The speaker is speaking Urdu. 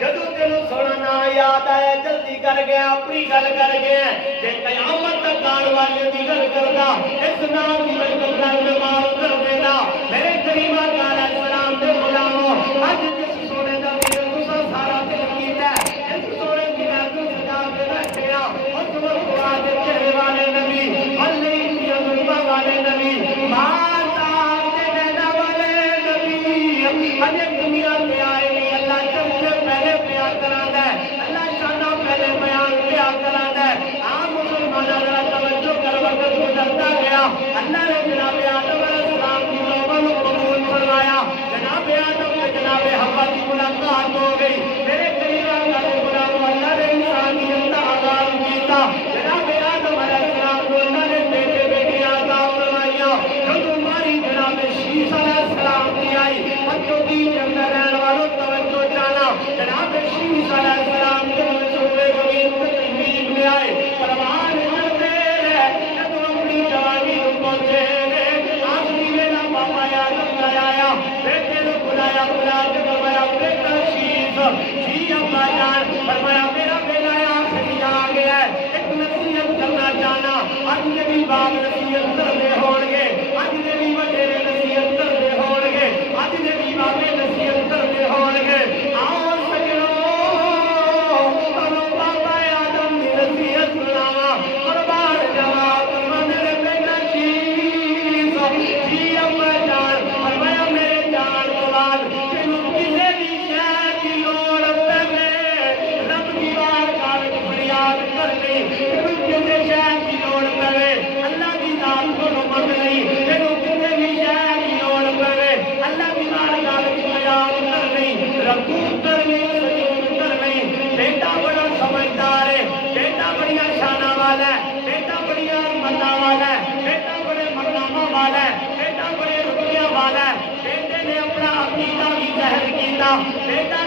جدو تینوں سونا نہ یاد آیا جلدی کر گیا اپنی گل کر گیا جے قیامت تک آن والے دی گل کردا اس نام دی برکت نال میں معاف کر دینا میرے کریم آقا علیہ السلام دے غلامو اج جس سونے دا ویر تساں سارا دل کیتا ہے جس سونے دی رات سجا کے بیٹھے ہاں اس وقت قرآن دے چہرے والے نبی اللہ دی ظلماں والے نبی ماتا دے نینا والے نبی اج دنیا تے آئے اللہ چلتے پہلے پیار کرانا ہے اللہ شانہ پہلے بیان پیار کرانا ہے عام مسلمان ذرا توجہ کر وقت گزرتا گیا اللہ نے جناب آدم علیہ السلام کی توبہ کو قبول فرمایا جناب آدم سے جناب حوا کی ملاقات ہو گئی میرے قریب آقا کے غلام اللہ نے انسانیت کا آغاز کیتا جناب آدم علیہ السلام کو اللہ نے بیٹے بیٹی عطا فرمایا جو تمہاری جناب شیش علیہ السلام کی آئی بچوں کی جنگ رہنے والوں توجہ جانا جناب شیش علیہ السلام کے منصوبے زمین کو تحویل میں آئے پروان چلتے رہے جب اپنی جوانی کو پہنچے آخری ویلا پاپا آدم کا آیا بیٹے نے بلایا بلا کے فرمایا بیٹا شیش جی ابا جان فرمایا میرا بیٹا آخری آ گیا ہے ایک نصیحت کرنا چاہنا آج نبی باپ نصیحت کرنے ہون گے آج نبی وڈیرے نصیحت کرنے ہون گے آج نبی باپے نصیحت کرنے ہون گے آؤ سجنوں تمہوں بابا آدم کی نصیحت سناوا قربان جاوا فرمایا میرے بیٹا شیش جی ابا جان فرمایا میرے جان تو بعد تینوں کسی بھی شے کی لوڑ پے رب کی بارگاہ وچ فریاد کرنی تینوں کسی شے کی لوڑ پے اللہ کی ذات کو منگنی تینوں کسی بھی شے کی لوڑ پے اللہ کی بارگاہ وچ فریاد کرنی رکوع کرنی سجود کرنی بیٹا بڑا سمجھدار ہے بیٹا بڑی شانہ والا ہے بیٹا بڑی عظمتاں والا ہے بیٹا بڑے مقاماں والا ہے بیٹا بڑے رتبیاں والا ہے بیٹے نے اپنا عقیدہ بھی ظاہر کیتا بیٹا